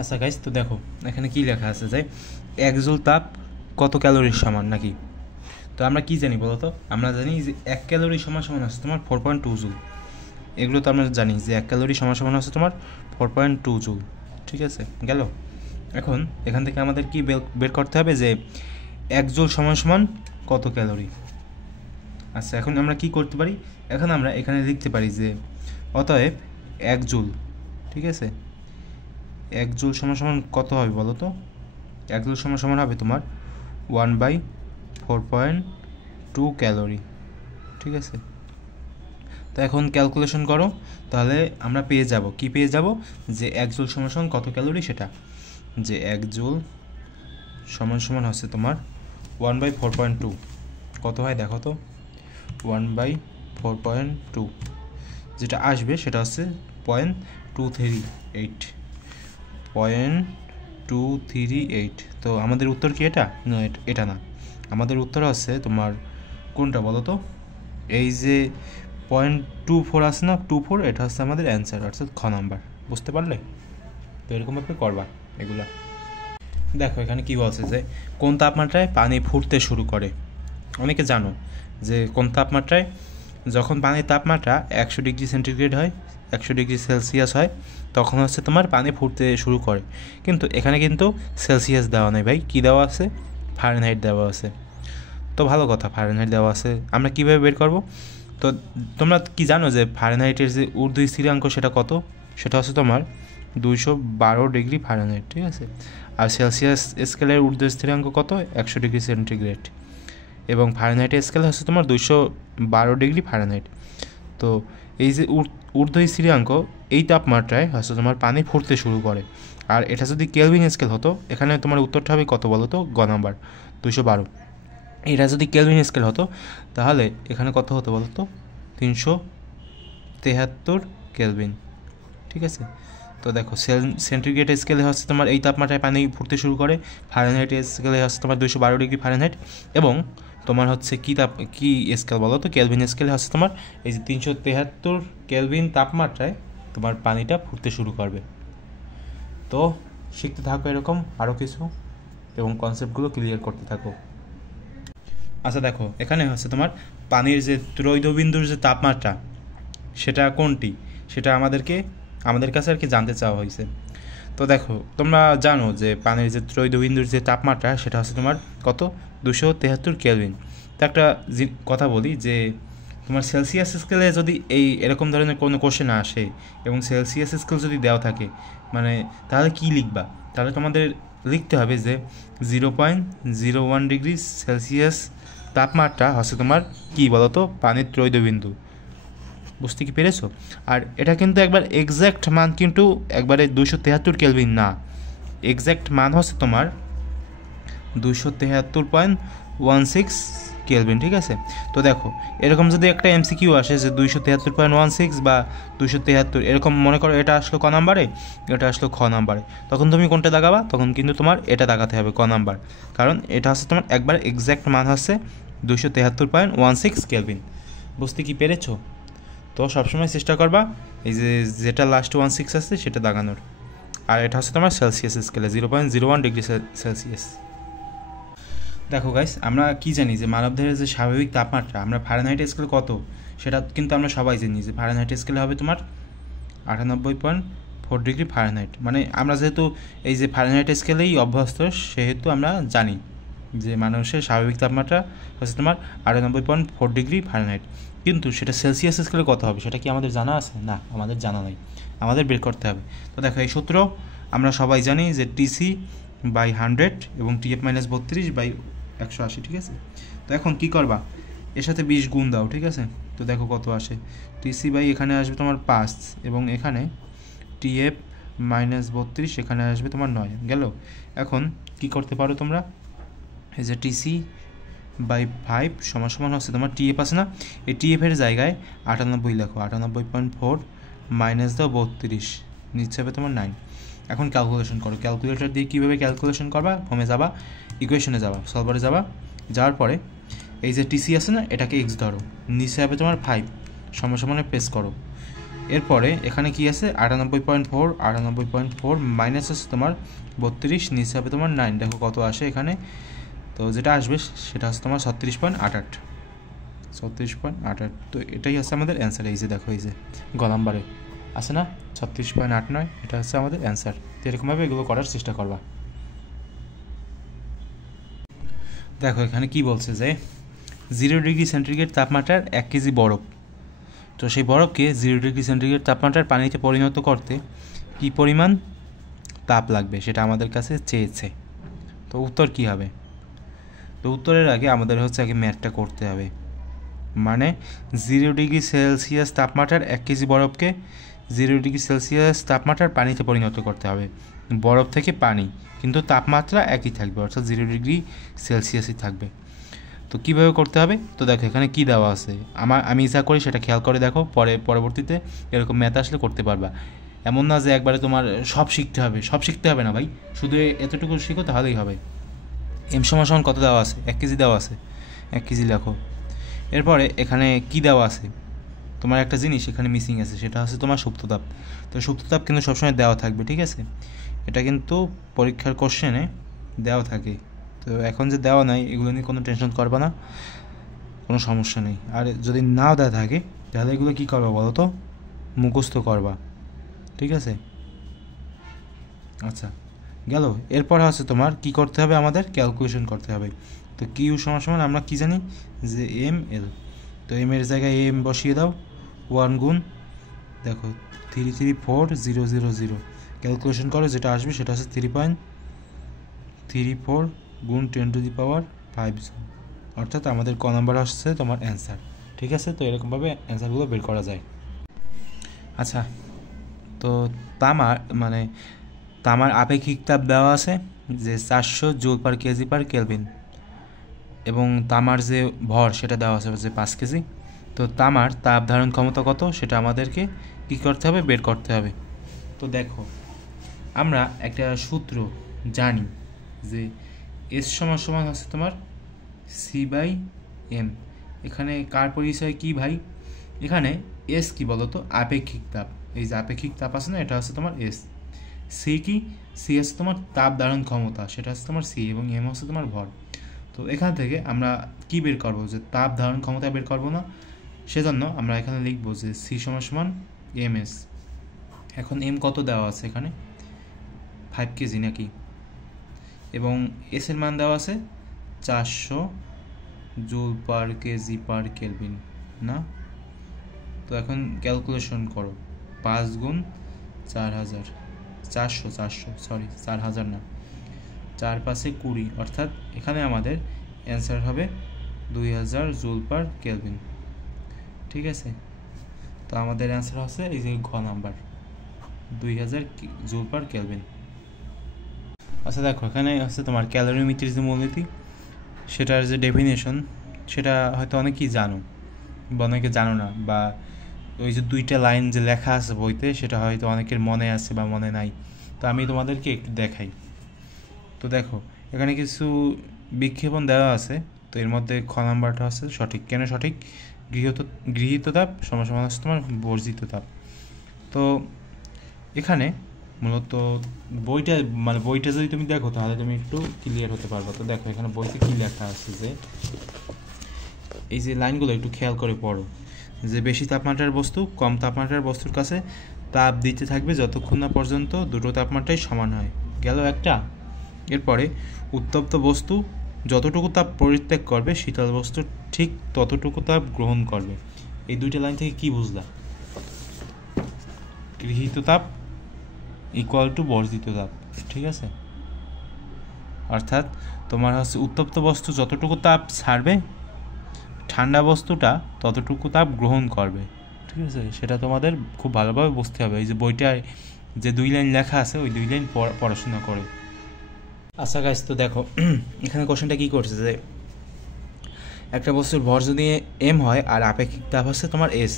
আচ্ছা গাইস, তো দেখো এখানে কি লেখা আছে যে 1 জুল তাপ কত ক্যালোরির সমান নাকি। তো আমরা কি জানি বলো তো? আমরা জানি যে 1 ক্যালোরি সমান সমান হচ্ছে তোমার 4.2 জুল। এগুলো তো আমরা জানি যে 1 ক্যালোরি সমান সমান হচ্ছে তোমার 4.2 জুল। ঠিক আছে, গেল। এখন এখান থেকে আমাদের কি বের করতে হবে যে 1 জুল সমান সমান কত ক্যালোরি। আচ্ছা, এখন আমরা কি করতে পারি? এখন আমরা এখানে লিখতে পারি যে অতএব 1 জুল, ঠিক আছে, 1 জুল সমান সমান কত হবে বলো তো? 1 জুল সমান সমান হবে তোমার 1/4.2 ক্যালোরি। ঠিক আছে, তো এখন ক্যালকুলেশন করো, তাহলে আমরা পেয়ে যাব কি পেয়ে যাব যে 1 জুল সমান সমান কত ক্যালোরি, সেটা যে 1 জুল সমান সমান হচ্ছে তোমার 1/4.2 কত হয় দেখো তো। 1/4.2 যেটা আসবে সেটা হচ্ছে 0.238 0.238। তো আমাদের উত্তর কি এটা? না, এটা না। আমাদের উত্তর হচ্ছে তোমার কোনটা বলো তো? এই যে 0.24 আছে না, 24, এটা হচ্ছে আমাদের অ্যান্সার, অর্থাৎ খ নাম্বার। বুঝতে পারলে? তো এরকমভাবে করবা এগুলা। দেখো এখানে কি বলছে যে কোন তাপমাত্রায় পানি ফুটতে শুরু করে। অনেকে জানো যে কোন তাপমাত্রায়, যখন পানির তাপমাত্রা 100 ডিগ্রি সেন্টিগ্রেড হয়, 100 ডিগ্রি সেলসিয়াস হয়, তখন হচ্ছে তোমার পানি ফুটতে শুরু করে। কিন্তু এখানে কিন্তু সেলসিয়াস দেওয়া নেই ভাই, কী দেওয়া আছে? ফারেনহাইট দেওয়া আছে। তো ভালো কথা, ফারেনহাইট দেওয়া আছে। আমরা কীভাবে বের করব? তো তোমরা কি জানো যে ফারেনহাইটের যে ঊর্ধ্ব স্থিরাঙ্ক সেটা কত? সেটা হচ্ছে তোমার 212 ডিগ্রি ফারেনহাইট। ঠিক আছে, আর সেলসিয়াস স্কেলের ঊর্ধ্ব স্থিরাঙ্ক কত? 100 ডিগ্রি সেন্টিগ্রেড। এবং ফারেনহাইটের স্কেল হচ্ছে তোমার 212 ডিগ্রি ফারেনহাইট। তো এই যে ঊর্ধ্ব স্থিরাঙ্ক, এই তাপমাত্রায় হচ্ছে তোমার পানি ফুটতে শুরু করে। আর এটা যদি কেলভিন স্কেল হতো, এখানে তোমার উত্তরটা হবে কত বলো তো? গ নাম্বার 212। এটা যদি কেলভিন স্কেল হতো তাহলে এখানে কত হতো বলো তো? 373 কেলভিন। ঠিক আছে, তো দেখো সেন্টিগ্রেড স্কেলে হচ্ছে তোমার এই তাপমাত্রায় পানি ফুটতে শুরু করে, ফারেনহাইট স্কেলে হচ্ছে তোমার 212 ডিগ্রি ফারেনহাইট, এবং তোমার হচ্ছে কি স্কেল বলো তো? কেলভিন স্কেলে হচ্ছে তোমার এই যে 373 কেলভিন তাপমাত্রায় তোমার পানিটা ফুটতে শুরু করবে। তো শিখতে থাকো এরকম আরও কিছু, এবং কনসেপ্টগুলো ক্লিয়ার করতে থাকো। আচ্ছা দেখো এখানে হচ্ছে তোমার পানির যে ত্রৈধবিন্দুর যে তাপমাত্রা, সেটা কোনটি, সেটা আমাদের কাছে আর কি জানতে চাওয়া হয়েছে। তো দেখো তোমরা জানো যে পানির যে ত্রৈধবিন্দুর যে তাপমাত্রা সেটা হচ্ছে তোমার কত? 273 কেলভিন। তো একটা কথা বলি যে তোমার সেলসিয়াস স্কেলে যদি এরকম ধরনের কোনো কোশ্চেন আসে এবং সেলসিয়াস স্কেল যদি দেওয়া থাকে, মানে তাহলে কি লিখবা? তাহলে তোমাদের লিখতে হবে যে 0.01 ডিগ্রি সেলসিয়াস তাপমাত্রা হচ্ছে তোমার কি বলতো? পানির ত্রৈধবিন্দু। বুঝতে কি পেরেছো? আর এটা কিন্তু একবার এক্স্যাক্ট মান, কিন্তু একবারে 273 কেলভিন না। এক্স্যাক্ট মান হচ্ছে তোমার 273.16 কেলভিন। ঠিক আছে, তো দেখো এরকম যদি একটা এমসিকিউ আসে যে 273.16 বা 273, এরকম মনে করো এটা আসলো ক নাম্বারে, এটা আসলো খ নাম্বারে, তখন তুমি কোনটা দাগাবা? তখন কিন্তু তোমার এটা দাগাতে হবে, ক নাম্বার, কারণ এটা হচ্ছে তোমার একবার এক্স্যাক্ট মান হচ্ছে 273.16 কেলভিন। বুঝতে কি পেরেছো? তো সবসময় চেষ্টা করবা এই যে যেটা লাস্ট 16 আছে সেটা দাগানোর। আর এটা হচ্ছে তোমার সেলসিয়াস স্কেলে 0.01 ডিগ্রি সেলসিয়াস। দেখো গাইস, আমরা কি জানি যে মানবদেহের যে স্বাভাবিক তাপমাত্রা, আমরা ফারেনহাইট স্কেল কত সেটা কিন্তু আমরা সবাই জানি যে ফারেনহাইট স্কেলে হবে তোমার 98.4 ডিগ্রি ফারেনহাইট। মানে আমরা যেহেতু এই যে ফারেনহাইট স্কেলেই অভ্যস্ত, সেহেতু আমরা জানি যে মানুষের স্বাভাবিক তাপমাত্রা হচ্ছে তোমার 98.4 ডিগ্রি ফারেনহাইট। কিন্তু সেটা সেলসিয়াস স্কেলে কত হবে সেটা কি আমাদের জানা আছে? না, আমাদের জানা নাই, আমাদের বের করতে হবে। তো দেখো এই সূত্র আমরা সবাই জানি যে TC/100 এবং TF-32/180। ঠিক আছে, তো এখন কি করবা? এর সাথে 20 গুণ দাও। ঠিক আছে, তো দেখো কত আসে। TC এখানে আসবে তোমার 5, এবং এখানে TF-32 এখানে আসবে তোমার 9। গেল। এখন কি করতে পারো তোমরা? এই যে TC/5 সমান সমান হচ্ছে তোমার TF আছে না, এই TF-এর জায়গায় 98 লেখো, 98.4 মাইনাস দাও 32, নিচ্ছে হবে তোমার 9। এখন ক্যালকুলেশন করো। ক্যালকুলেটর দিয়ে কীভাবে ক্যালকুলেশন করবা? হোমে যাবা, ইকুয়েশনে যাবা, সলভারে যাবা, যাওয়ার পরে এই যে TC আছে না, এটাকে x ধরো, নিচে হবে তোমার 5 সমান সমানে প্রেস করো, এরপরে এখানে কি আছে 98.4 মাইনাস আছে তোমার 32, নিচে হবে তোমার 9, দেখো কত আসে এখানে। তো যেটা আসবে সেটা হচ্ছে তোমার 36.88। তো এটাই হচ্ছে আমাদের অ্যান্সার। এই যে দেখো এই যে গ নাম্বারে আছে না 36.89, এটা হচ্ছে আমাদের অ্যান্সার। তো এরকমভাবে এগুলো করার চেষ্টা করবা। দেখো এখানে কি বলছে যে 0 ডিগ্রি সেন্টিগ্রেড তাপমাত্রার 1 কেজি বরফ, তো সেই বরফকে 0 ডিগ্রি সেন্টিগ্রেড তাপমাত্রার পানিতে পরিণত করতে কি পরিমাণ তাপ লাগবে সেটা আমাদের কাছে চেয়েছে। তো উত্তর কি হবে? তো উত্তরের আগে আমাদের হচ্ছে আগে ম্যাথটা করতে হবে। মানে 0 ডিগ্রি সেলসিয়াস তাপমাত্রার 1 কেজি বরফকে 0 ডিগ্রি সেলসিয়াস তাপমাত্রার পানিতে পরিণত করতে হবে। বরফ থেকে পানি, কিন্তু তাপমাত্রা একই থাকবে, অর্থাৎ 0 ডিগ্রি সেলসিয়াসই থাকবে। তো কীভাবে করতে হবে? তো দেখো এখানে কি দেওয়া আছে, আমি যা করি সেটা খেয়াল করে দেখো, পরবর্তীতে এরকম ম্যাথ আসলে করতে পারবা। এমন না যে একবারে তোমার সব শিখতে হবে না ভাই, শুধু এতটুকু শিখো তাহলেই হবে। এম সমান কত দেওয়া আছে? 1 কেজি দেওয়া আছে, 1 কেজি লেখো। এরপরে এখানে কি দেওয়া আছে? তোমার একটা জিনিস এখানে মিসিং আছে, সেটা হচ্ছে তোমার সুপ্ততাপ। তো সুপ্ততাপ কিন্তু সবসময় দেওয়া থাকবে, ঠিক আছে? এটা কিন্তু পরীক্ষার কোশ্চেনে দেওয়া থাকে। তো এখন যে দেওয়া নাই এগুলো নিয়ে কোনো টেনশন করবা না, কোনো সমস্যা নেই। আর যদি নাও দেওয়া থাকে তাহলে এগুলো কী করবা বলো তো? মুখস্থ করবা, ঠিক আছে? আচ্ছা গেল। এরপর হচ্ছে তোমার কি করতে হবে, আমাদের ক্যালকুলেশন করতে হবে। তো কিউ সমান আমরা কি জানি যে এম এল, তো এম এর জায়গায় এম বসিয়ে দাও, 1 গুণ দেখো 334,000, ক্যালকুলেশন করো, যেটা আসবে সেটা হচ্ছে 3.34 গুণ 10⁵, অর্থাৎ আমাদের ক নাম্বার আসছে তোমার অ্যান্সার। ঠিক আছে, তো এরকমভাবে অ্যান্সারগুলো বের করা যায়। আচ্ছা, তো তামার আপেক্ষিক তাপ দেওয়া আছে যে 400 joule per KG per kelvin, এবং তামার যে ভর সেটা দেওয়া আছে যে 5 কেজি। তো তামার তাপ ধারণ ক্ষমতা কত সেটা আমাদেরকে কী করতে হবে, বের করতে হবে। তো দেখো আমরা একটা সূত্র জানি যে এস সমান হচ্ছে তোমার C/m। এখানে কার পরিচয় কি ভাই? এখানে এস কি বলতো? আপেক্ষিক তাপ। এই যে আপেক্ষিক তাপ আছে না, এটা হচ্ছে তোমার এস। সি কি? সি হচ্ছে তোমার তাপ ধারণ ক্ষমতা, সেটা হচ্ছে তোমার সি, এবং এম হচ্ছে তোমার ভর। তো এখান থেকে আমরা কি বের করবো? যে তাপ ধারণ ক্ষমতা বের করবো না, সেজন্য আমরা এখানে লিখবো যে সি সমান এম এস। এখন এম কত দেওয়া আছে এখানে? 5 কেজি নাকি, এবং এস এর মান দেওয়া আছে 400 joule per KG per kelvin না। তো এখন ক্যালকুলেশন করো, 5 গুণ 4000, 400 সরি 4000 না, 4 5 20, অর্থাৎ এখানে আমাদের অ্যান্সার হবে 2000 জুল পার কেলভিন। ঠিক আছে, তো আমাদের অ্যান্সার হচ্ছে এই যে ঘ নাম্বার, 2000 জুল পার কেলভিন। আচ্ছা দেখো এখানে হচ্ছে তোমার ক্যালোরিমিটারের যে মূলনীতি, সেটার যে ডেফিনেশন সেটা হয়তো অনেকেই জানো বা অনেকে জানো না, বা ওই যে 2টা লাইন যে লেখা আছে বইতে সেটা হয়তো অনেকের মনে আছে বা মনে নাই। তো আমি তোমাদেরকে একটু দেখাই। তো দেখো এখানে কিছু বিক্ষেপণ দেওয়া আছে, তো এর মধ্যে খ নাম্বারটা আছে সঠিক। কেন সঠিক? গৃহীত তাপ সমান হচ্ছে তোমার বর্জিত তাপ। তো এখানে মূলত বইটা যদি তুমি দেখো তাহলে তুমি একটু ক্লিয়ার হতে পারবে। তো দেখো এখানে বইতে কী লেখা আছে, যে এই যে লাইনগুলো একটু খেয়াল করে পড়ো, যে বেশি তাপমাত্রার বস্তু কম তাপমাত্রার বস্তুর কাছে তাপ দিতে থাকবে যতক্ষণ না পর্যন্ত দুটো তাপমাত্রাই সমান হয়, গেল একটা। এরপরে উত্তপ্ত বস্তু যতটুকু তাপ পরিত্যাগ করবে শীতল বস্তু ঠিক ততটুকু তাপ গ্রহণ করবে। এই 2টা লাইন থেকে কি বুঝলা? গৃহীত তাপ ইকুয়াল টু বর্জিত তাপ, ঠিক আছে? অর্থাৎ তোমার হচ্ছে উত্তপ্ত বস্তু যতটুকু তাপ ছাড়বে ঠান্ডা বস্তুটা ততটুকু তাপ গ্রহণ করবে, ঠিক আছে? সেটা তোমাদের খুব ভালোভাবে বুঝতে হবে। এই যে বইটায় যে 2 লাইন লেখা আছে ওই 2 লাইন পড়াশোনা করে। আচ্ছা গাইস, তো দেখো এখানে কোশ্চেনটা কী করছে, যে একটা বস্তুর ভর যদি এম হয় আর আপেক্ষিক তাপ হচ্ছে তোমার এস,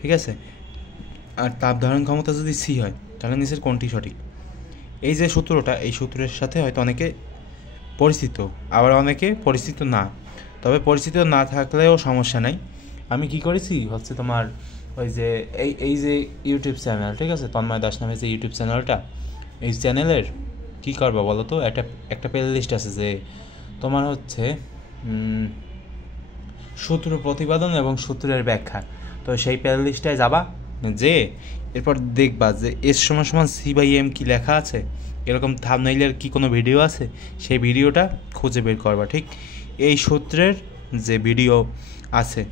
ঠিক আছে, আর তাপ ধারণ ক্ষমতা যদি সি হয়, তাহলে নিচের কোনটি সঠিক? এই যে সূত্রটা, এই সূত্রের সাথে হয়তো অনেকে পরিচিত, আবার অনেকে পরিচিত না। তবে পরিচিত না থাকলেও সমস্যা নাই। আমি কি করেছি হচ্ছে তোমার ওই যে এই যে ইউটিউব চ্যানেল, ঠিক আছে, তন্ময় দাস নামে যে ইউটিউব চ্যানেলটা, এই চ্যানেলের কী করবা বলো তো, একটা প্লে লিস্ট আছে যে তোমার হচ্ছে সূত্র প্রতিপাদন এবং সূত্রের ব্যাখ্যা। তো সেই প্লে লিস্টটায় যাবা, যে এরপর দেখবা যে এস সমান সমান C/M কী লেখা আছে, এরকম থাম্বনেইলের কি কোনো ভিডিও আছে, সেই ভিডিওটা খুঁজে বের করবা। ঠিক এই সূত্রের যে ভিডিও আছে,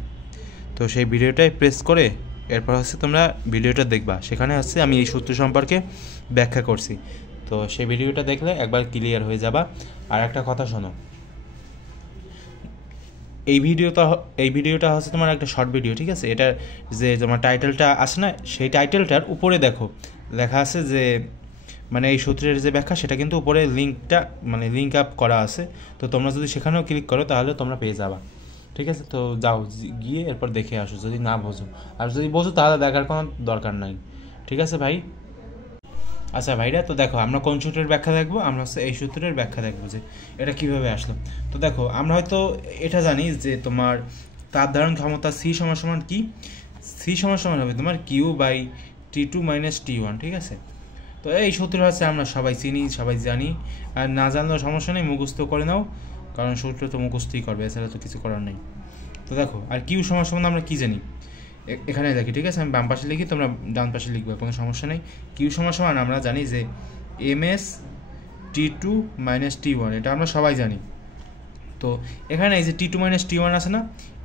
তো সেই ভিডিওটায় প্রেস করে এরপর হচ্ছে তোমরা ভিডিওটা দেখবা, সেখানে হচ্ছে আমি এই সূত্র সম্পর্কে ব্যাখ্যা করছি। তো সেই ভিডিওটা দেখলে একবার ক্লিয়ার হয়ে যাবা। আর একটা কথা শোনো, এই ভিডিওটা হচ্ছে তোমার একটা শর্ট ভিডিও, ঠিক আছে। এটা যে তোমার টাইটেলটা আছে না, সেই টাইটেলটার উপরে দেখো লেখা আছে যে মানে এই সূত্রের যে ব্যাখ্যা, সেটা কিন্তু উপরে লিঙ্কটা মানে লিঙ্ক আপ করা আছে। তো তোমরা যদি সেখানেও ক্লিক করো তাহলে তোমরা পেয়ে যাবা, ঠিক আছে। তো যাও, গিয়ে এরপর দেখে আসো যদি না বোঝো। আর যদি বোঝো তাহলে দেখার কোনো দরকার নাই, ঠিক আছে ভাই। আচ্ছা ভাইরা, তো দেখো আমরা কোন সূত্রের ব্যাখ্যা দেখবো, আমরা হচ্ছে এই সূত্রের ব্যাখ্যা দেখবো যে এটা কিভাবে আসলো। তো দেখো আমরা হয়তো এটা জানি যে তোমার তাপ ধারণ ক্ষমতা C সমান সমান কি, C সমান সমান হবে তোমার Q/T2 - T1, ঠিক আছে। তো এই সূত্র হচ্ছে আমরা সবাই চিনি, সবাই জানি, আর না জানলেও সমস্যা নেই, মুখস্থ করে নাও, কারণ সূত্র তো মুখস্থই করবে, এছাড়া তো কিছু করার নেই। তো দেখো, আর Q সমান সমান আমরা কি জানি, এখানে দেখি, ঠিক আছে, আমি বাম পাশে লিখি, তোমরা ডান পাশে লিখবে, কোনো সমস্যা নেই। কিউ সমান সমান আমরা জানি যে MS/T2 - T1, এটা আমরা সবাই জানি। তো এখানে এই যে T2 - T1 আছে না,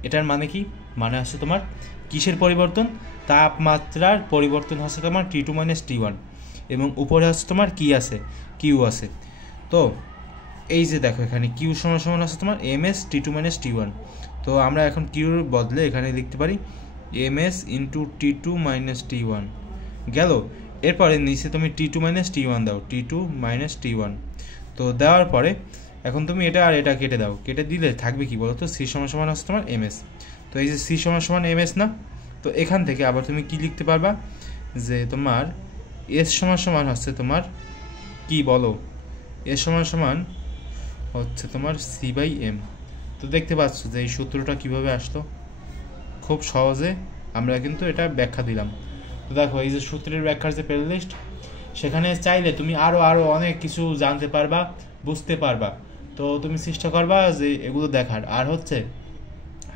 এটার মানে কি, মানে হচ্ছে তোমার কিসের পরিবর্তন, তাপমাত্রার পরিবর্তন হচ্ছে তোমার T2 - T1, এবং উপরে হচ্ছে তোমার কি আছে, কিউ আছে। তো এই যে দেখো এখানে কিউ সমান সমান আছে তোমার MS/T2 - T1। তো আমরা এখন কিউর বদলে এখানে লিখতে পারি MS/T2 - T1 গেল। এরপরে নিচে তুমি T2 - T1 দাও, T2 - T1। তো দেওয়ার পরে এখন তুমি এটা আর এটা কেটে দাও, কেটে দিলে থাকবে কি বলো তো, C সমান সমান হচ্ছে তোমার MS। তো এই যে C সমান সমান MS না, তো এখান থেকে আবার তুমি কি লিখতে পারবা, যে তোমার S সমান সমান হচ্ছে তোমার কি বলো, S সমান সমান হচ্ছে তোমার C/M। তো দেখতে পাচ্ছ যে এই সূত্রটা কিভাবে আসলো, খুব সহজে আমরা কিন্তু এটা ব্যাখ্যা দিলাম। তো দেখো এই যে সূত্রের ব্যাখ্যার যে প্লে লিস্ট, সেখানে চাইলে তুমি আরও অনেক কিছু জানতে পারবা, বুঝতে পারবা। তো তুমি চেষ্টা করবা যে এগুলো দেখার। আর হচ্ছে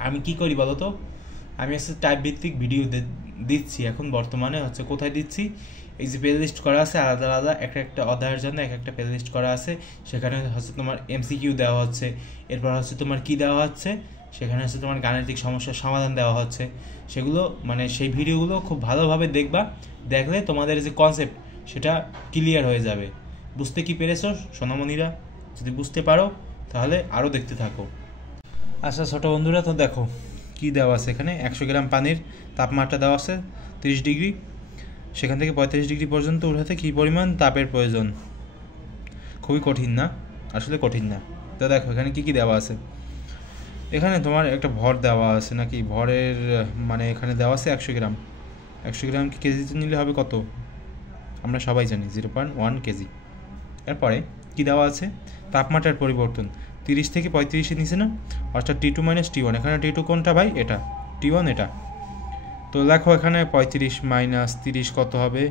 আমি কি করি বলো তো, আমি হচ্ছে টাইপ ভিত্তিক ভিডিও দিচ্ছি এখন বর্তমানে, হচ্ছে কোথায় দিচ্ছি, এই যে প্লে লিস্ট করা আছে আলাদা আলাদা একটা অধ্যায়ের জন্য একটা প্লে লিস্ট করা আছে, সেখানে হচ্ছে তোমার MCQ দেওয়া হচ্ছে, এরপর হচ্ছে তোমার কি দেওয়া হচ্ছে, সেখানে হচ্ছে তোমার গাণিতিক সমস্যার সমাধান দেওয়া হচ্ছে। সেগুলো মানে সেই ভিডিওগুলো খুব ভালোভাবে দেখবা, দেখলে তোমাদের যে কনসেপ্ট সেটা ক্লিয়ার হয়ে যাবে। বুঝতে কি পেরেছো সোনামণিরা? যদি বুঝতে পারো তাহলে আরও দেখতে থাকো। আচ্ছা ছোটো বন্ধুরা, তো দেখো কি দেওয়া আছে এখানে, 100 গ্রাম পানির তাপমাত্রা দেওয়া আছে 30 ডিগ্রি, সেখান থেকে 35 ডিগ্রি পর্যন্ত উঠাতে কী পরিমাণ তাপের প্রয়োজন। খুবই কঠিন না, আসলে কঠিন না। তো দেখো এখানে কী কী দেওয়া আছে, এখানে তোমার একটা ভর দেওয়া আছে নাকি, ভরের মানে এখানে দেওয়া আছে 100 গ্রাম। 100 গ্রাম কি কেজিতে নিলে হবে কত, আমরা সবাই জানি 0.1 কেজি। এরপরে কি দেওয়া আছে, তাপমাত্রার পরিবর্তন 30 থেকে 35-এর নিচে না, অর্থাৎ T2 - T1। এখানে T2 কোনটা ভাই, এটা, T1 এটা। তো দেখো এখানে 35 - 30 কত হবে,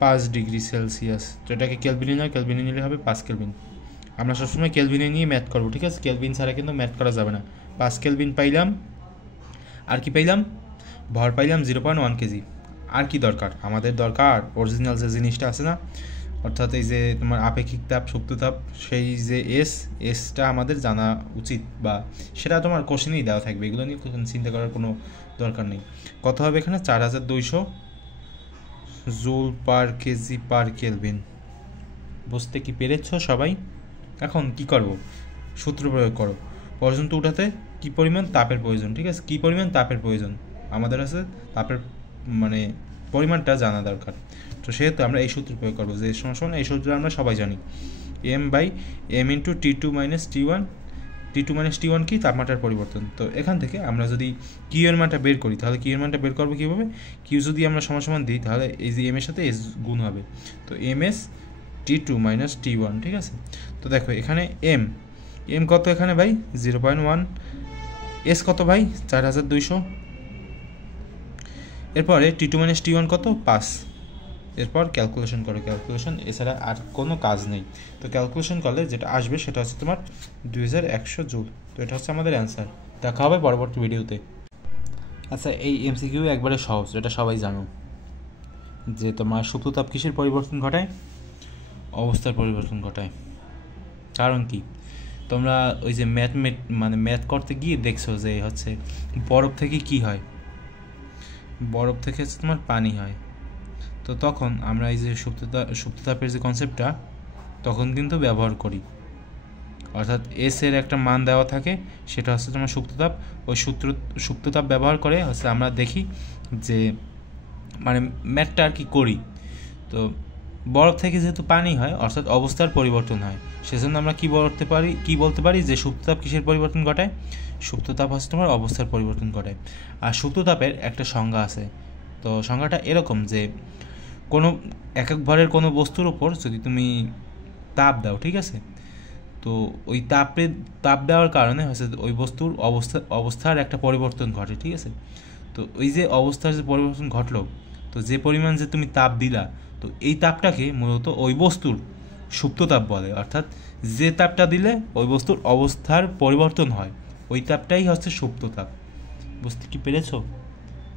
5 ডিগ্রি সেলসিয়াস। তো এটাকে কেলভিনে নয়, কেলভিনে নিলে হবে 5 কেলভিন। আমরা সবসময় কেলভিনে নিয়ে ম্যাথ করবো, ঠিক আছে, কেলভিন ছাড়া কিন্তু ম্যাথ করা যাবে না। 5 কেলভিন পাইলাম, আর কি পাইলাম, ভর পাইলাম 0.1 কেজি। আর কি দরকার, আমাদের দরকার অরিজিনাল যে জিনিসটা আছে না, অর্থাৎ এই যে তোমার আপেক্ষিক তাপ, সুপ্ত তাপ, সেই যে এসটা আমাদের জানা উচিত, বা সেটা তোমার কোশ্চেনেই দেওয়া থাকবে, এগুলো নিয়ে চিন্তা করার কোনো দরকার নেই। কত হবে এখানে, 4200 joule per KG per kelvin. বুঝতে কি পেরেছ সবাই? এখন কি করব, সূত্র প্রয়োগ করো, পর্যন্ত উঠাতে কি পরিমাণ তাপের প্রয়োজন, ঠিক আছে, কি পরিমাণ তাপের প্রয়োজন আমাদের আছে, তাপের মানে পরিমাণটা জানা দরকার। তো সেহেতু আমরা এই সূত্র প্রয়োগ করবো, যে সমান এই সূত্র আমরা সবাই জানি, M/M × T2 - T1। T2 - T1 কি, তাপমাত্রার পরিবর্তন। তো এখান থেকে আমরা যদি কিউ এর মানটা বের করি, তাহলে কিউ এর মানটা বের করবো কীভাবে, কিউ যদি আমরা সমান সমান দিই, তাহলে এই যে এম এর সাথে এস গুণ হবে, তো MS/T2 - T1, ঠিক আছে। তো দেখো এখানে এম কত এখানে ভাই, 0.1, এস কত ভাই, 4200, এরপরে T2 - T1 কত 5। এরপর ক্যালকুলেশন করো, ক্যালকুলেশন এছাড়া আর কোনো কাজ নেই। তো ক্যালকুলেশন করলে যেটা আসবে সেটা হচ্ছে তোমার 2100 জুল। তো এটা হচ্ছে আমাদের অ্যান্সার। দেখা হবে পরবর্তী ভিডিওতে। আচ্ছা, এই MCQ একবারে সহজ, এটা সবাই জানো যে তোমার সুপ্ত তাপ কিসের পরিবর্তন ঘটায়? অবস্থার পরিবর্তন ঘটায়। কারণ কি, তোমরা ওই যে ম্যাথ করতে গিয়ে দেখছো যে হচ্ছে বরফ থেকে কি হয়, বরফ থেকে হচ্ছে তোমার পানি হয়। তো তখন আমরা এই যে সুপ্ততাপের যে কনসেপ্টটা তখন কিন্তু ব্যবহার করি, অর্থাৎ এস এর একটা মান দেওয়া থাকে, সেটা হচ্ছে তোমার সুপ্ততাপ। ওই সুপ্ততাপ ব্যবহার করে হচ্ছে আমরা দেখি যে ম্যাথটা আর কি করি। তো বরফ থেকে যেহেতু পানি হয় অর্থাৎ অবস্থার পরিবর্তন হয়, সেজন্য আমরা কি বলতে পারি যে সুপ্ততাপ কিসের পরিবর্তন ঘটায়? সুপ্ততাপ হচ্ছে তোমার অবস্থার পরিবর্তন ঘটায়। আর সুপ্ততাপের একটা সংজ্ঞা আছে। তো সংজ্ঞাটা এরকম যে কোনো একক ভরের কোনো বস্তুর উপর যদি তুমি তাপ দাও, ঠিক আছে, তো ওই তাপ দেওয়ার কারণে হচ্ছে ওই বস্তুর অবস্থার একটা পরিবর্তন ঘটে, ঠিক আছে। তো ওই যে অবস্থার যে পরিবর্তন ঘটলো, তো যে পরিমাণ যে তুমি তাপ দিলা, তো এই তাপটাকে মূলত ওই বস্তুর সুপ্ত তাপ বলে। অর্থাৎ যে তাপটা দিলে ওই বস্তুর অবস্থার পরিবর্তন হয়, ওই তাপটাই হচ্ছে সুপ্ত তাপ। বুঝতে কি পেরেছো?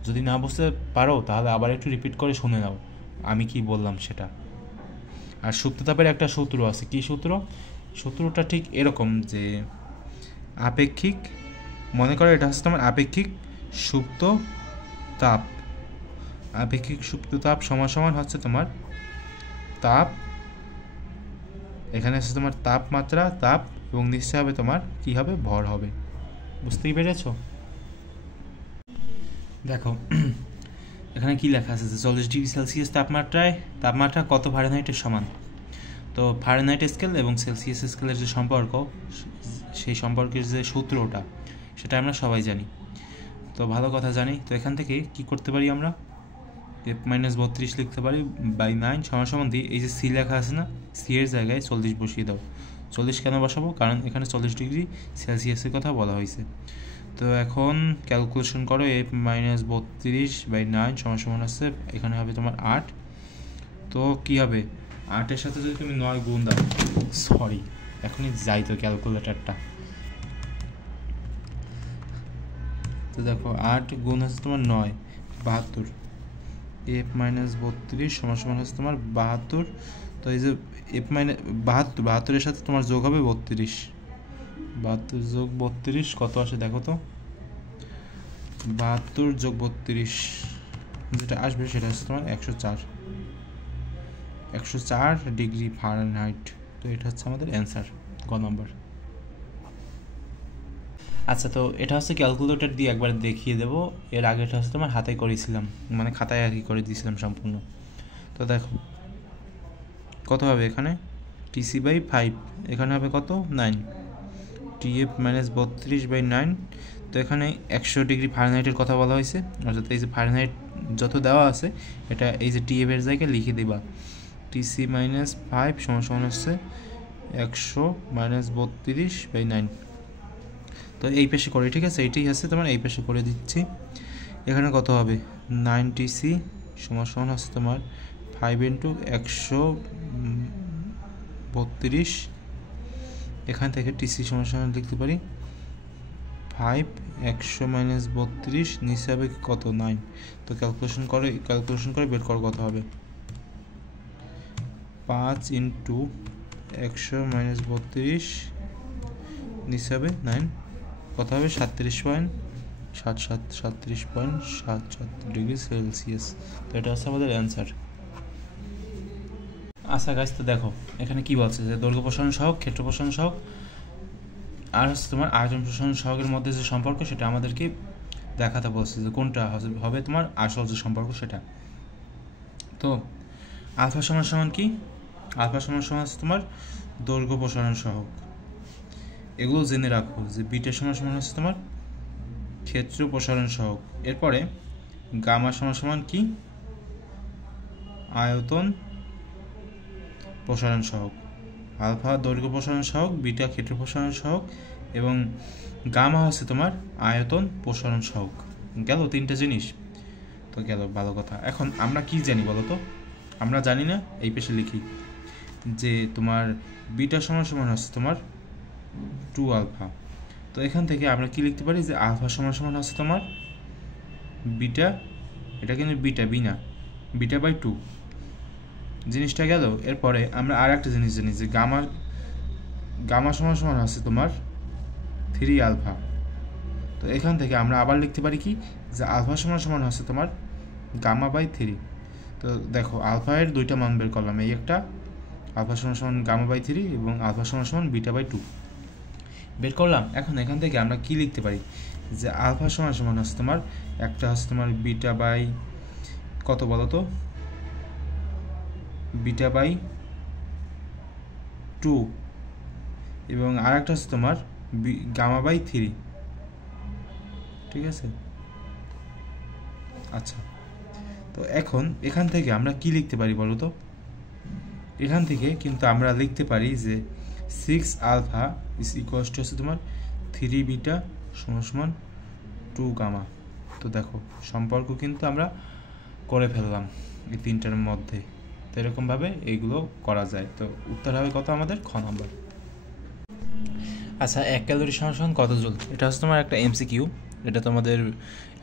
যদি না বুঝতে পারো তাহলে আবার একটু রিপিট করে শুনে নাও আমি কি বললাম সেটা। আর সুপ্ত তাপের একটা সূত্র আছে। কি সূত্র? সূত্রটা ঠিক এরকম যে আপেক্ষিক, মনে করো এটা হচ্ছে তোমার আপেক্ষিক সুপ্ত তাপ। আপেক্ষিক সুপ্ত তাপ সমান হচ্ছে তোমার তাপ, এখানে হচ্ছে তোমার তাপমাত্রা, তাপ, এবং নিশ্চয় হবে তোমার কি হবে? ভর হবে। বুঝতেই পেরেছো? দেখো এখানে কি লেখা আছে যে 40 ডিগ্রি সেলসিয়াস তাপমাত্রা কত ফারেনহাইটের সমান। তো ফারেনহাইট স্কেল এবং সেলসিয়াস স্কেলের যে সম্পর্ক, সেই সম্পর্কের যে সূত্রটা, সেটা আমরা সবাই জানি। তো ভালো কথা জানি। তো এখান থেকে কি করতে পারি আমরা? F-32 লিখতে পারি বাই 9 সমান দিয়ে এই যে সি লেখা আছে না, সি এর জায়গায় 40 বসিয়ে দাও। 40 কেন বসাবো? কারণ এখানে 40 ডিগ্রি সেলসিয়াসের কথা বলা হয়েছে। তো এখন ক্যালকুলেশন করো, F-32 বাই 9 সমান হচ্ছে, এখানে হবে তোমার 8। তো কি হবে? 8-এর সাথে যদি তুমি 9 গুণ দাও, সরি এখনই যাই তো ক্যালকুলেটারটা। তো দেখো 8 গুণ হচ্ছে তোমার 9, 72। F-32 সমান হচ্ছে তোমার 72। তো এই যে F-72 সাথে তোমার যোগ হবে 32। 72 যোগ 32 কত আসে দেখো তো? 72 যোগ 32 যেটা আসবে সেটা হচ্ছে তোমার 104 ডিগ্রি ফারেনহাইট। তো এটা হচ্ছে আমাদের অ্যান্সার, গ নম্বর। আচ্ছা, তো এটা হচ্ছে ক্যালকুলেটর দিয়ে একবার দেখিয়ে দেবো। এর আগেটা হচ্ছে তোমার হাতে করেছিলাম, মানে খাতায় আর কি করে দিয়েছিলাম সম্পূর্ণ। তো দেখো কত হবে এখানে? TC বাই 5, এখানে হবে কত? 9। TF-32 by 9। তো এখানে 100 ডিগ্রি ফারেনহাইটের কথা বলা হয়েছে, অর্থাৎ এই যে ফারেনহাইট যত দেওয়া আছে এটা এই যে TF এর জায়গায় লিখে দেবা। TC-5 সমান হচ্ছে 100 - 32 বাই 9। তো এই পেশে করে, ঠিক আছে, এইটাই আছে তোমার, এই পেশে করে দিচ্ছি। এখানে কত হবে? 9TC সমান হচ্ছে তোমার 5 × 132। এখান থেকে TC সমান লিখতে পারি 5, 100 - 32, নিচে হবে কত? 9। তো ক্যালকুলেশন করে বের করো কত হবে। 5 × 100 - 32, নিচে হবে 9, কত হবে? 37.77 ডিগ্রি সেলসিয়াস। তো এটা হচ্ছে আমাদের অ্যান্সার। আচ্ছা গাইস, তো দেখো এখানে কি বলছে যে দৈর্ঘ্য প্রসারণ সহগ, ক্ষেত্র প্রসারণ সহগ আর হচ্ছে তোমার আয়তন প্রসারণ সহগের মধ্যে যে সম্পর্ক সেটা আমাদেরকে দেখাতে বলছে যে কোনটা হবে তোমার আসল যে সম্পর্ক সেটা। তো আলফা সমান কি? আলফা সমান হচ্ছে তোমার দৈর্ঘ্য প্রসারণ সহগ। এগুলো জেনে রাখো যে বিটা সমান হচ্ছে তোমার ক্ষেত্র প্রসারণ সহগ। এরপরে গামা সমান কি? আয়তন প্রসারণ সহগ। আলফা দৈর্ঘ্য প্রসারণ সহগ, বিটা ক্ষেত্র প্রসারণ সহগ, এবং গামা হচ্ছে তোমার আয়তন প্রসারণ সহগ। গেল 3টে জিনিস। তো গেল ভালো কথা। এখন আমরা কি জানি বলো তো? আমরা জানি না, এই পেশে লিখি যে তোমার বিটা সমান সমান হচ্ছে তোমার 2 আলফা। তো এখান থেকে আমরা কি লিখতে পারি যে আলফা সমান সমান হচ্ছে তোমার বিটা, এটা কিন্তু বিটা বি না, বিটা বাই 2 জিনিসটা গেল। এরপরে আমরা আর একটা জিনিস জানি যে গামা সমান সমান হচ্ছে তোমার 3 আলফা। তো এখান থেকে আমরা আবার লিখতে পারি কি যে আলফা সমান সমান হচ্ছে তোমার গামা বাই 3। তো দেখো আলফা এর দুইটা মান বের করলাম, এই একটা আলফা সমান সমান গামা বাই 3 এবং আলফা সমান সমান বিটা বাই 2 বের করলাম। এখন এখান থেকে আমরা কি লিখতে পারি যে আলফা সমান সমান হচ্ছে তোমার একটা হচ্ছে তোমার বিটা বাই কত বলো তো, বিটা বাই 2 এবং আর একটা হচ্ছে তোমার গামা বাই 3, ঠিক আছে। আচ্ছা, তো এখন এখান থেকে আমরা কি লিখতে পারি বলো তো? এখান থেকে কিন্তু আমরা লিখতে পারি যে 6 আলফা ইজ ইকুয়ালস টু হচ্ছে তোমার 3 বিটা সমান সমান 2 গামা। তো দেখো সম্পর্ক কিন্তু আমরা করে ফেললাম এই তিনটার মধ্যে। তো এরকমভাবে এইগুলো করা যায়। তো উত্তর হবে কত আমাদের? খ নাম্বার। আচ্ছা, 1 ক্যালোরি সমান সমান কত জুল? এটা হচ্ছে তোমার একটা এমসিকিউ, এটা তোমাদের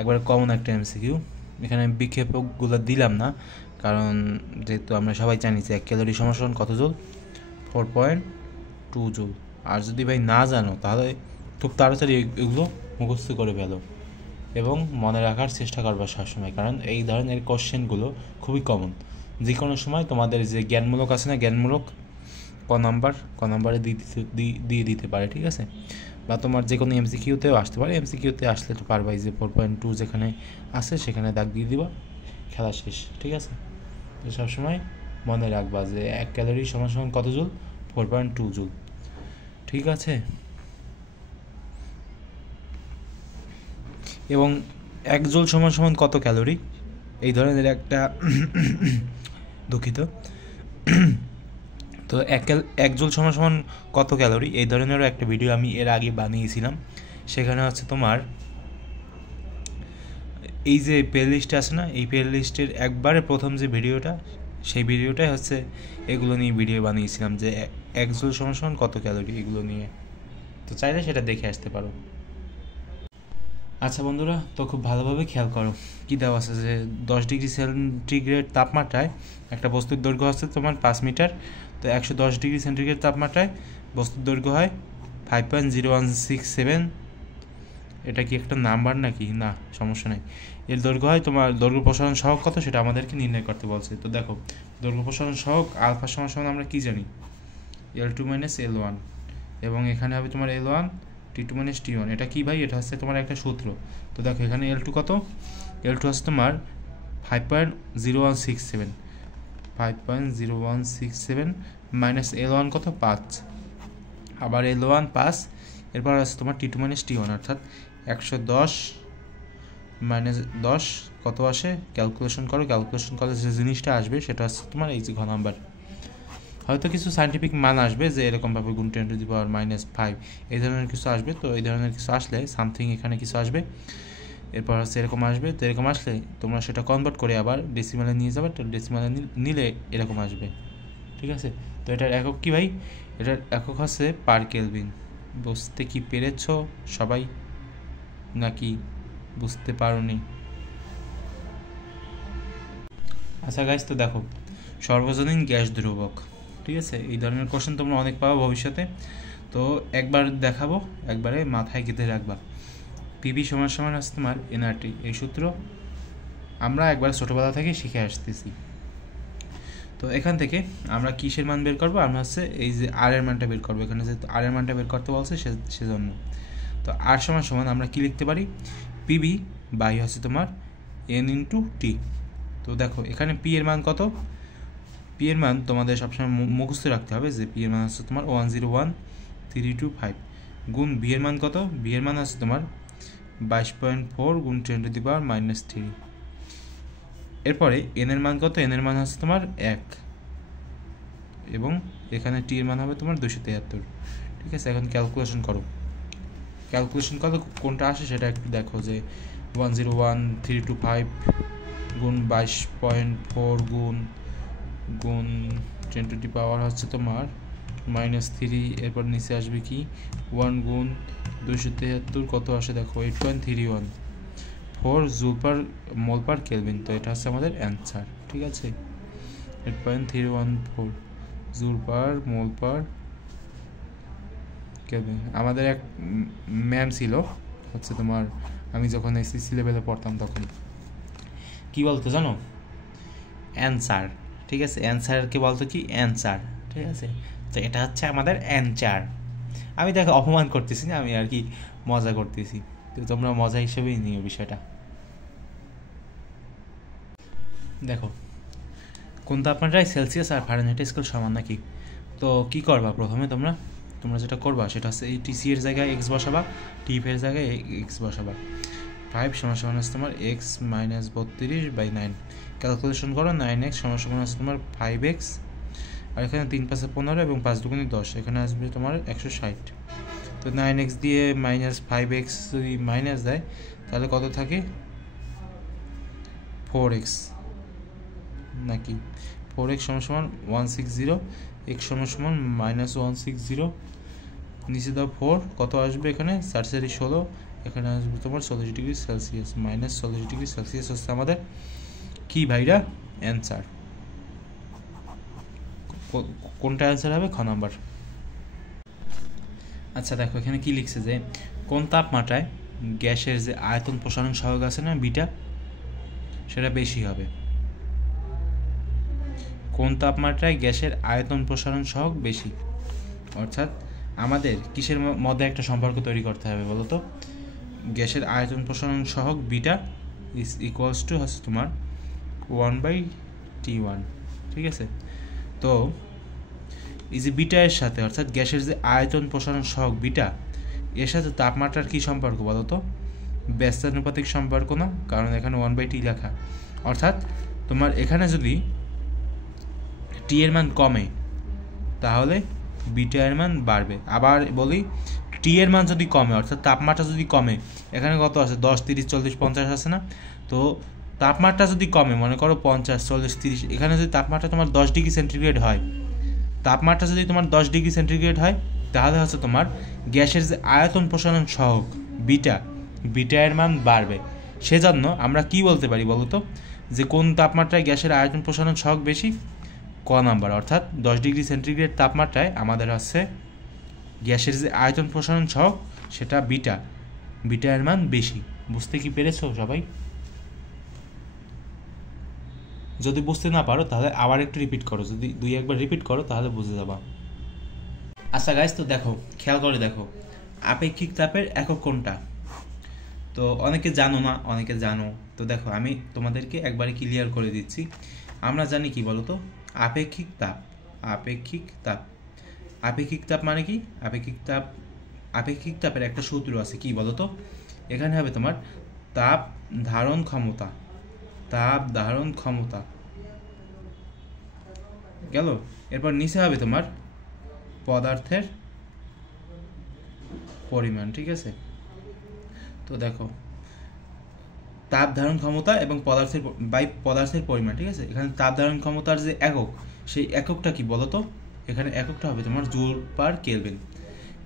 একবারে কমন একটা এমসিকিউ। এখানে বিক্ষেপকগুলো দিলাম না, কারণ যেহেতু আমরা সবাই জানি যে 1 ক্যালোরি সমান সমান কত জুল? 4.2 জুল। আর যদি ভাই না জানো তাহলে খুব তাড়াতাড়ি এগুলো মুখস্থ করে ফেলো এবং মনে রাখার চেষ্টা করবা সবসময়, কারণ এই ধরনের কোশ্চেনগুলো খুবই কমন। যে কোনো সময় তোমাদের যে জ্ঞানমূলক আছে না, জ্ঞানমূলক ক নাম্বারে দিয়ে দিতে পারে, ঠিক আছে। বা তোমার যে কোনো এমসিকিউতেও আসতে পারে, এমসিকিউতে আসলে তো পারবাই যে 4.2 যেখানে আছে সেখানে দাগ দিয়ে দিবা, খেলা শেষ, ঠিক আছে। তো সবসময় মনে রাখবা যে 1 ক্যালোরি সমান সমান কত জুল? 4.2 জুল, ঠিক আছে। এবং 1 জুল সমান সমান কত ক্যালোরি, এই ধরনের একটা দুঃখিত। তো 1 জুল সমান সমান কত ক্যালোরি, এই ধরনেরও একটা ভিডিও আমি এর আগে বানিয়েছিলাম। সেখানে হচ্ছে তোমার এই যে প্লে লিস্টে আছে না, এই প্লে লিস্টের একবারে প্রথম যে ভিডিওটা, সেই ভিডিওটাই হচ্ছে এগুলো নিয়ে ভিডিও বানিয়েছিলাম যে 1 জুল সমান সমান কত ক্যালোরি, এগুলো নিয়ে। তো চাইলে সেটা দেখে আসতে পারো। আচ্ছা বন্ধুরা, তো খুব ভালোভাবে খেয়াল করো কী দেওয়া আছে যে 10 ডিগ্রি সেন্টিগ্রেড তাপমাত্রায় একটা বস্তুর দৈর্ঘ্য হচ্ছে তোমার 5 মিটার। তো 110 ডিগ্রি সেন্টিগ্রেড তাপমাত্রায় বস্তুর দৈর্ঘ্য হয় 5.0167। এটা কি একটা নাম্বার নাকি? না, সমস্যা নেই। এর দৈর্ঘ্য হয় তোমার দৈর্ঘ্য প্রসারণ সহগ কত সেটা আমাদেরকে নির্ণয় করতে বলছে। তো দেখো দৈর্ঘ্য প্রসারণ সহগ আলফা সমান সমান আমরা কি জানি? L2 মাইনাস L1, এবং এখানে হবে তোমার L1 T2 মাইনাস T1। এটা কি ভাই? এটা হচ্ছে তোমার একটা সূত্র। তো দেখো এখানে L2 কত? L2 হচ্ছে তোমার 5.0167 মাইনাস L1 কত? 5, আবার L1 5, এরপর আছে তোমার T2 মাইনাস T1, অর্থাৎ 110 মাইনাস 10 কত আসে? ক্যালকুলেশন করো, ক্যালকুলেশন করলে যে জিনিসটা আসবে সেটা হচ্ছে তোমার এই যে ঘ নাম্বার। হয়তো কিছু সায়েন্টিফিক মান আসবে যে এরকমভাবে গুণ 10⁻⁵ এই ধরনের কিছু আসবে। তো এই ধরনের কিছু আসলে সামথিং এখানে কিছু আসবে, এরপর হচ্ছে এরকম আসবে। তো এরকম আসলে তোমরা সেটা কনভার্ট করে আবার ডেসিমালে নিয়ে যাবে। তো ডেসিমালে নিলে এরকম আসবে, ঠিক আছে। তো এটার একক কি ভাই? এটার একক হচ্ছে পার কেলভিন। বুঝতে কি পেরেছ সবাই, নাকি বুঝতে পারোনি? আচ্ছা গাইস, তো দেখো সর্বজনীন গ্যাস ধ্রুবক, ঠিক আছে। এই ধরনের কোশ্চেন তোমরা অনেক পাবো ভবিষ্যতে। তো একবার দেখাবো, একবারে মাথায় গেঁথে রাখবা। পিভি সমান সমান হচ্ছে তোমার এনআরটি। এই সূত্র আমরা একবার ছোটোবেলা থেকে শিখে আসতেছি। তো এখান থেকে আমরা কিসের মান বের করবো? আমরা হচ্ছে এই যে আর এর মানটা বের করবো। এখানে যেহেতু আর এর মানটা বের করতে বলছে সেজন্য। তো আর সমান সমান আমরা কি লিখতে পারি? পিভি বাই হচ্ছে তোমার এন ইন্টু টি। তো দেখো এখানে পি এর মান কত? পি এর মান তোমাদের সবসময় মুখস্থ রাখতে হবে যে পি এর মান হচ্ছে তোমার 101,325 গুণ বি এর মান কত? বি এর মান হচ্ছে তোমার 22.4 গুণ 10⁻³ এরপরে এন এর মান কত? এন এর মান হচ্ছে তোমার 1, এবং এখানে টি এর মান হবে তোমার 273, ঠিক আছে। এখন ক্যালকুলেশন করো, ক্যালকুলেশন করো কোনটা আসে সেটা একটু দেখো যে 101,325 গুণ 22.4 গুণ গুণ 10 টু দি পাওয়ার হচ্ছে তোমার -3, এরপর নিচে আসবে কি 1 গুণ 273, কত আসে দেখো 8.314 জুল পার মোল পার কেলভিন। তো এটা হচ্ছে আমাদের অ্যান্সার, ঠিক আছে, 8.314 জুল পার মোল পার কেলভিন। আমাদের এক ম্যাম ছিল হচ্ছে তোমার, আমি যখন এসএসসি লেভেলে পড়তাম তখন কি বলতো জানো, অ্যান্সার, ঠিক আছে, অ্যান্সারকে বলতো কি অ্যান্সার, ঠিক আছে। তো এটা হচ্ছে আমাদের অ্যান্সার। আমি দেখো অপমান করতেছি না, আমি আর কি মজা করতেছি, তো তোমরা মজা হিসেবেই নিও বিষয়টা। দেখো কোন তাপমাত্রায় সেলসিয়াস আর ফারেনহাইট স্কেল সমান নাকি। তো কি করবা প্রথমে তোমরা যেটা করবা সেটা হচ্ছে এই টিসি এর জায়গায় এক্স বসাবা, টিপ এর জায়গায় এক্স বসাবা। 5 সমান হচ্ছে তোমার x - 32/9, ক্যালকুলেশন করো। 9x সমান হচ্ছে তোমার 5x, আর এখানে 3 × 5 = 15 এবং 5 × 2 = 10, এখানে আসবে তোমার 160। তো 9x দিয়ে -5x যদি মাইনাস দেয় তাহলে কত থাকে 4x নাকি, 4x সমান 160, x সমান -160, নিচে দাও 4, কত আসবে এখানে 4 × 16, এখানে আসবে তোমার 40 ডিগ্রি সেলসিয়াস, -40 ডিগ্রি সেলসিয়াস হচ্ছে আমাদের কি ভাইরা অ্যান্সার। কোনটা অ্যান্সার হবে? খ নাম্বার। আচ্ছা দেখো এখানে কি লিখছে যে কোন তাপমাত্রায় গ্যাসের যে আয়তন প্রসারণ সহগ আছে না বিটা, সেটা বেশি হবে। কোন তাপমাত্রায় গ্যাসের আয়তন প্রসারণ সহগ বেশি, অর্থাৎ আমাদের কিসের মধ্যে একটা সম্পর্ক তৈরি করতে হবে বলো তো, গ্যাসের আয়তন প্রসারণ সহগ বিটা ইজ ইকুয়ালস টু হচ্ছে তোমার 1/T1, ঠিক আছে। তো এই যে বিটা এর সাথে, অর্থাৎ গ্যাসের যে আয়তন প্রসারণ সহগ বিটা, এর সাথে তাপমাত্রার কি সম্পর্ক বলো তো, ব্যস্তানুপাতিক সম্পর্ক না, কারণ এখানে 1/T লেখা। অর্থাৎ তোমার এখানে যদি টি এর মান কমে তাহলে বিটা এর মান বাড়বে। আবার বলি, টি এর মান যদি কমে, অর্থাৎ তাপমাত্রা যদি কমে, এখানে কত আছে 10, 30, 40, 50 আছে না, তো তাপমাত্রা যদি কমে, মনে করো 50, 40, 30, এখানে যদি তাপমাত্রা তোমার 10 ডিগ্রি সেন্টিগ্রেড হয়, তাপমাত্রা যদি তোমার 10 ডিগ্রি সেন্টিগ্রেড হয়, তাহলে হচ্ছে তোমার গ্যাসের যে আয়তন প্রসারণ সহগ বিটা এর মান বাড়বে। সেজন্য আমরা কি বলতে পারি বলতো, যে কোন তাপমাত্রায় গ্যাসের আয়তন প্রসারণ সহগ বেশি, ক নাম্বার, অর্থাৎ 10 ডিগ্রি সেন্টিগ্রেড তাপমাত্রায় আমাদের হচ্ছে গ্যাসের যে আয়তন প্রসারণ সহগ সেটা বিটা এর মান বেশি। বুঝতে কি পেরেছো সবাই? যদি বুঝতে না পারো তাহলে আবার একটু রিপিট করো, যদি 2-1বার রিপিট করো তাহলে বুঝে যাবা। আচ্ছা গাইস, তো দেখো খেয়াল করে দেখো আপেক্ষিক তাপের একক কোনটা। তো অনেকে জানো না, অনেকে জানো, তো দেখো আমি তোমাদেরকে একবারে ক্লিয়ার করে দিচ্ছি। আমরা জানি কি বলতো, আপেক্ষিক তাপ মানে কি, আপেক্ষিক তাপের একটা সূত্র আছে, কি বলতো, এখানে হবে তোমার তাপ ধারণ ক্ষমতা গেল, এরপর নিচে হবে তোমার পদার্থের পরিমাণ, ঠিক আছে। তো দেখো তাপ ধারণ ক্ষমতা এবং পদার্থের পরিমাণ, ঠিক আছে। এখানে তাপ ধারণ ক্ষমতার যে একক, সেই এককটা কি বলতো, এখানে এককটা হবে তোমার জুল পার কেলভিন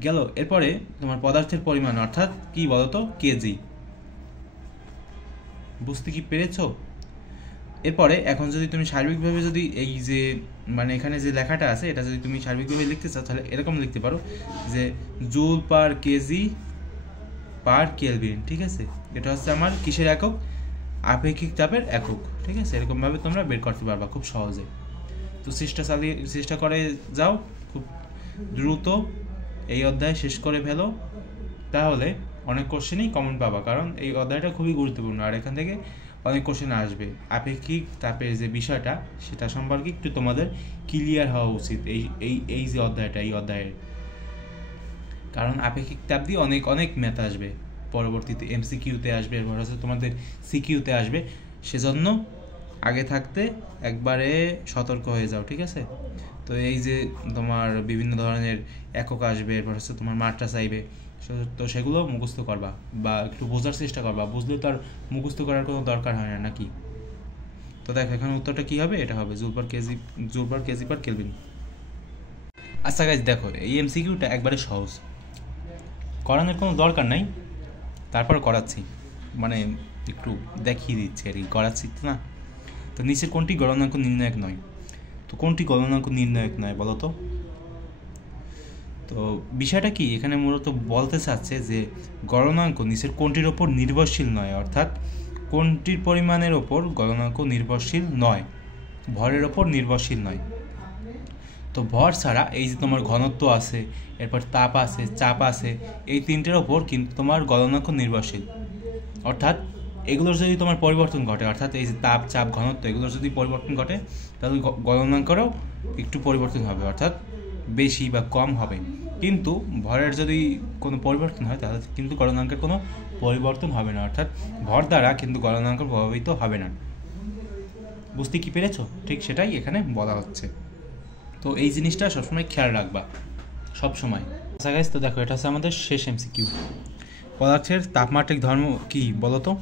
গেল। এরপরে তোমার পদার্থের পরিমাণ অর্থাৎ কি বলতো, কেজি। বুঝতে কি পেরেছো? এরপরে এখন যদি তুমি সার্বিকভাবে যদি এই যে মানে এখানে যে লেখাটা আছে এটা যদি তুমি সার্বিকভাবে লিখতে চাও তাহলে এরকম লিখতে পারো যে joule per KG per kelvin, ঠিক আছে। এটা হচ্ছে আমার কিসের একক, আপেক্ষিক তাপের একক, ঠিক আছে। এরকমভাবে তোমরা বের করতে পারবা খুব সহজে। তো চেষ্টা করে যাও খুব দ্রুত এই অধ্যায় শেষ করে ফেলো, তাহলে অনেক কোশ্চেনই কমন পাবা, কারণ এই অধ্যায়টা খুবই গুরুত্বপূর্ণ আর এখান থেকে অনেক কোশ্চেন আসবে। আপেক্ষিক তাপের যে বিষয়টা সেটা সম্পর্কে একটু তোমাদের ক্লিয়ার হওয়া উচিত এই যে অধ্যায়টা, এই অধ্যায়ের, কারণ আপেক্ষিক তাপ দিয়ে অনেক ম্যাথ আসবে পরবর্তীতে, এমসিকিউতে আসবে, এরপর হচ্ছে তোমাদের সিকিউতে আসবে। সেজন্য আগে থাকতে একবারে সতর্ক হয়ে যাও, ঠিক আছে। তো এই যে তোমার বিভিন্ন ধরনের একক আসবে, এরপর হচ্ছে তোমার মাত্রা চাইবে, তো সেগুলো মুখস্থ করবা বা একটু বোঝার চেষ্টা করবা, বুঝলে তো আর মুখস্থ করার কোনো দরকার হয় না নাকি। তো দেখো এখানে উত্তরটা কী হবে, এটা হবে joule per KG per kelvin. আচ্ছা গাইজ দেখো এই এমসিকিউটা একবারে সহজ, করানোর কোনো দরকার নাই, তারপর করাচ্ছি, মানে একটু দেখিয়ে দিচ্ছি আর কি, করাচ্ছি না। তো নিচের কোনটি গলনাঙ্ক নির্ণায়ক নয়? তো কোনটি গলনাঙ্ক নির্ণায়ক নয় বলো তো? তো বিষয়টা কি এখানে মূলত বলতে চাচ্ছে যে গলনাঙ্ক নিচের কোনটির ওপর নির্ভরশীল নয়, অর্থাৎ কোনটির পরিমাণের ওপর গলনাঙ্ক নির্ভরশীল নয়, ভরের ওপর নির্ভরশীল নয়। তো ভর ছাড়া এই যে তোমার ঘনত্ব আছে, এরপর তাপ আছে, চাপ আছে, এই তিনটের ওপর কিন্তু তোমার গলনাঙ্ক নির্ভরশীল। অর্থাৎ এগুলোর যদি তোমার পরিবর্তন ঘটে, অর্থাৎ এই যে তাপ, চাপ, ঘনত্ব, এগুলোর যদি পরিবর্তন ঘটে তাহলে গলনাঙ্কেরও একটু পরিবর্তন হবে, অর্থাৎ বেশি বা কম হবে। কিন্তু ভরের যদি কোনো পরিবর্তন হয় তাহলে কিন্তু গলনাঙ্কের কোনো পরিবর্তন হবে না, অর্থাৎ ভর দ্বারা কিন্তু গলনাঙ্ক প্রভাবিত হবে না। বুঝতে কি পেরেছো? ঠিক সেটাই এখানে বলা হচ্ছে। তো এই জিনিসটা সবসময় খেয়াল রাখবা, সবসময়। আচ্ছা গাইস, তো দেখো এটা হচ্ছে আমাদের শেষ এমসিকিউ। পদার্থের তাপমাত্রিক ধর্ম কি বলো তো?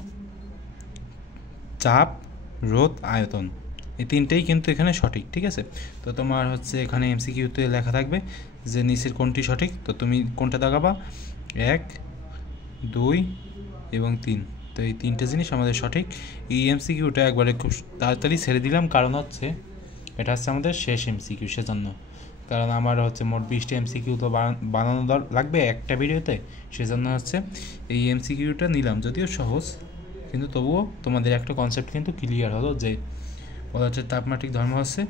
চাপ, রোধ, আয়তন, এই তিনটেই কিন্তু এখানে সঠিক, ঠিক আছে? তো তোমার হচ্ছে এখানে এমসিকিউতে লেখা থাকবে যে নিচের কোনটি সঠিক, তো তুমি কোনটা দাগাবা? 1, 2 এবং 3। তো এই তিনটে জিনিস আমাদের সঠিক। এই এমসিকিউটা একবারে খুব তাড়াতাড়ি ছেড়ে দিলাম, কারণ হচ্ছে এটা হচ্ছে আমাদের শেষ এমসিকিউ, সেজন্য। কারণ আমার হচ্ছে মোট 20টা এমসিকিউ তো বানানো লাগবে একটা ভিডিওতে, সেজন্য হচ্ছে এই এমসিকিউটা নিলাম। যদিও সহজ, কিন্তু তবুও তোমাদের একটা কনসেপ্ট কিন্তু ক্লিয়ার হলো যে পদার্থের তাপমাত্রিক ধর্ম হচ্ছে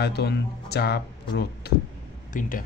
আয়তন, চাপ, রোধ, তিনটা।